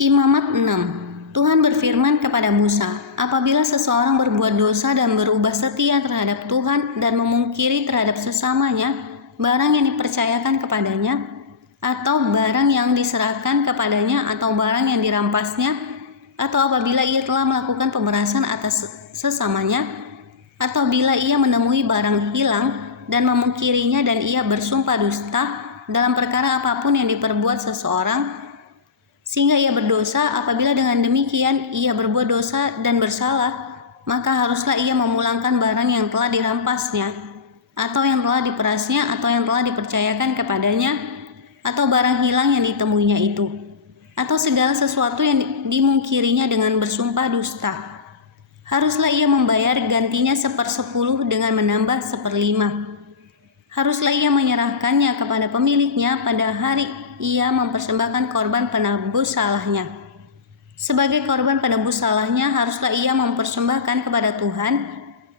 Imamat 6. Tuhan berfirman kepada Musa, apabila seseorang berbuat dosa dan berubah setia terhadap Tuhan dan memungkiri terhadap sesamanya barang yang dipercayakan kepadanya, atau barang yang diserahkan kepadanya, atau barang yang dirampasnya, atau apabila ia telah melakukan pemerasan atas sesamanya, atau bila ia menemui barang hilang dan memungkirinya dan ia bersumpah dusta dalam perkara apapun yang diperbuat seseorang, sehingga ia berdosa, apabila dengan demikian ia berbuat dosa dan bersalah, maka haruslah ia memulangkan barang yang telah dirampasnya, atau yang telah diperasnya, atau yang telah dipercayakan kepadanya, atau barang hilang yang ditemuinya itu, atau segala sesuatu yang dimungkirinya dengan bersumpah dusta. Haruslah ia membayar gantinya 1/10 dengan menambah 1/5. Haruslah ia menyerahkannya kepada pemiliknya pada hari ia mempersembahkan korban penebus salahnya. Sebagai korban penebus salahnya haruslah ia mempersembahkan kepada Tuhan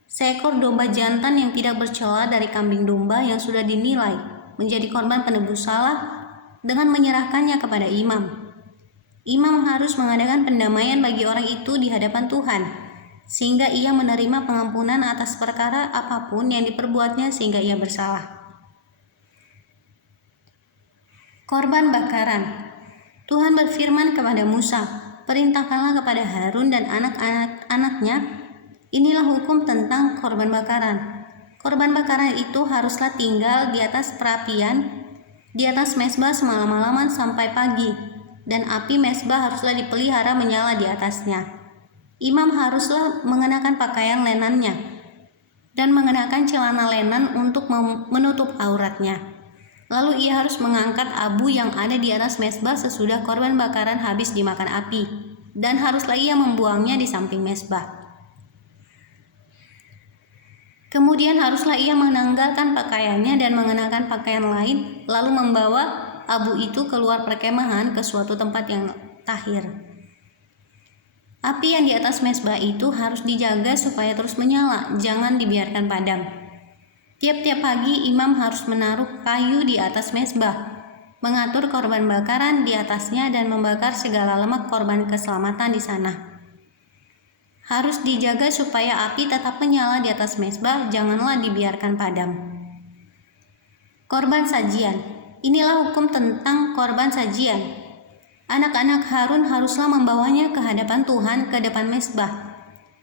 seekor domba jantan yang tidak bercela dari kambing domba yang sudah dinilai menjadi korban penebus salah dengan menyerahkannya kepada imam. Imam harus mengadakan pendamaian bagi orang itu di hadapan Tuhan, sehingga ia menerima pengampunan atas perkara apapun yang diperbuatnya sehingga ia bersalah. Korban bakaran. Tuhan berfirman kepada Musa, perintahkanlah kepada Harun dan anak-anaknya, inilah hukum tentang korban bakaran. Korban bakaran itu haruslah tinggal di atas perapian, di atas mezbah semalam-malaman sampai pagi, dan api mezbah haruslah dipelihara menyala di atasnya. Imam haruslah mengenakan pakaian lenannya dan mengenakan celana lenan untuk menutup auratnya. Lalu ia harus mengangkat abu yang ada di atas mezbah sesudah korban bakaran habis dimakan api, dan haruslah ia membuangnya di samping mezbah. Kemudian haruslah ia menanggalkan pakaiannya dan mengenakan pakaian lain, lalu membawa abu itu keluar perkemahan ke suatu tempat yang tahir. Api yang di atas mezbah itu harus dijaga supaya terus menyala, jangan dibiarkan padam. Tiap-tiap pagi imam harus menaruh kayu di atas mezbah, mengatur korban bakaran di atasnya dan membakar segala lemak korban keselamatan di sana. Harus dijaga supaya api tetap menyala di atas mezbah, janganlah dibiarkan padam. Korban sajian. Inilah hukum tentang korban sajian. Anak-anak Harun haruslah membawanya ke hadapan Tuhan ke depan mezbah.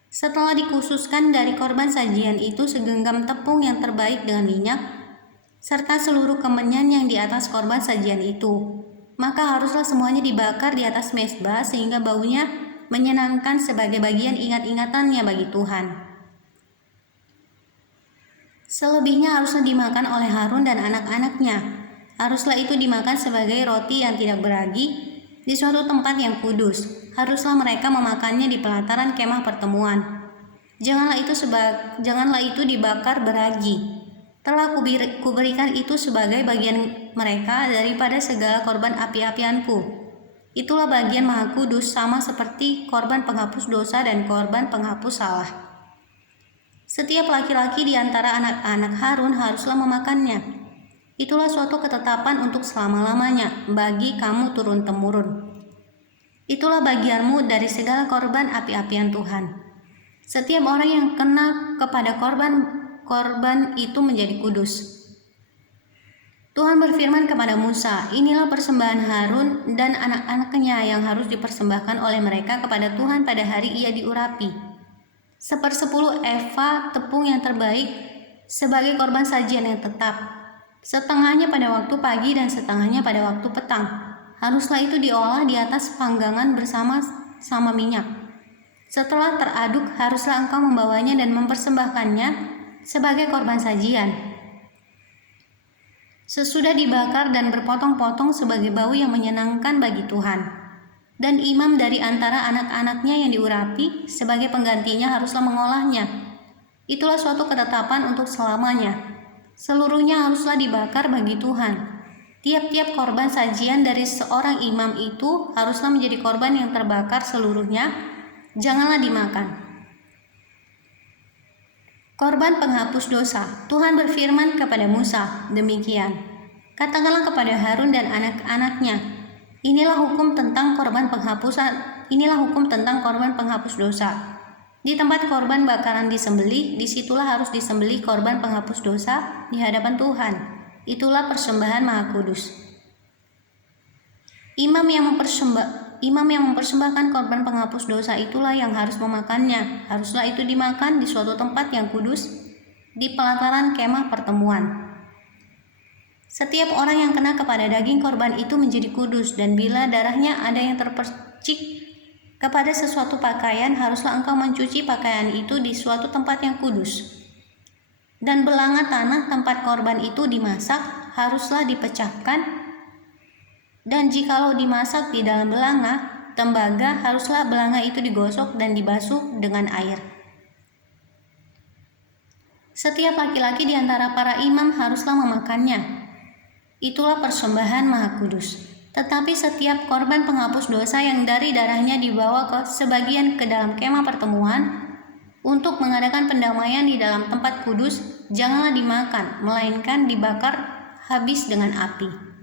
Setelah dikhususkan dari korban sajian itu segenggam tepung yang terbaik dengan minyak, serta seluruh kemenyan yang di atas korban sajian itu, maka haruslah semuanya dibakar di atas mezbah sehingga baunya menyenangkan sebagai bagian ingat-ingatannya bagi Tuhan. Selebihnya haruslah dimakan oleh Harun dan anak-anaknya. Haruslah itu dimakan sebagai roti yang tidak beragi di suatu tempat yang kudus. Haruslah mereka memakannya di pelataran kemah pertemuan. Janganlah itu dibakar beragi. Telah kuberikan itu sebagai bagian mereka daripada segala korban api-apianku. Itulah bagian maha kudus, sama seperti korban penghapus dosa dan korban penghapus salah. Setiap laki-laki di antara anak-anak Harun haruslah memakannya. Itulah suatu ketetapan untuk selama-lamanya bagi kamu turun-temurun. Itulah bagianmu dari segala korban api-apian Tuhan. Setiap orang yang kena kepada korban itu menjadi kudus. Tuhan berfirman kepada Musa, inilah persembahan Harun dan anak-anaknya yang harus dipersembahkan oleh mereka kepada Tuhan pada hari ia diurapi. 1/10 eva tepung yang terbaik sebagai korban sajian yang tetap. Setengahnya pada waktu pagi dan setengahnya pada waktu petang. Haruslah itu diolah di atas panggangan bersama-sama minyak. Setelah teraduk, haruslah engkau membawanya dan mempersembahkannya sebagai korban sajian. Sesudah dibakar dan berpotong-potong sebagai bau yang menyenangkan bagi Tuhan. Dan imam dari antara anak-anaknya yang diurapi sebagai penggantinya haruslah mengolahnya. Itulah suatu ketetapan untuk selamanya. Seluruhnya haruslah dibakar bagi Tuhan. Tiap-tiap korban sajian dari seorang imam itu haruslah menjadi korban yang terbakar seluruhnya, janganlah dimakan. Korban penghapus dosa. Tuhan berfirman kepada Musa, demikian. Katakanlah kepada Harun dan anak-anaknya, Inilah hukum tentang korban penghapus dosa. Di tempat korban bakaran disembelih, disitulah harus disembelih korban penghapus dosa di hadapan Tuhan. Itulah persembahan Maha Kudus. Imam yang mempersembahkan korban penghapus dosa itulah yang harus memakannya. Haruslah itu dimakan di suatu tempat yang kudus, di pelataran kemah pertemuan. Setiap orang yang kena kepada daging korban itu menjadi kudus, dan bila darahnya ada yang terpercik kepada sesuatu pakaian, haruslah engkau mencuci pakaian itu di suatu tempat yang kudus. Dan belanga tanah tempat korban itu dimasak haruslah dipecahkan, dan jikalau dimasak di dalam belanga tembaga, haruslah belanga itu digosok dan dibasuh dengan air. Setiap laki-laki di antara para imam haruslah memakannya. Itulah persembahan Maha Kudus. Tetapi setiap korban penghapus dosa yang dari darahnya dibawa sebagian ke dalam kemah pertemuan untuk mengadakan pendamaian di dalam tempat kudus, janganlah dimakan, melainkan dibakar habis dengan api.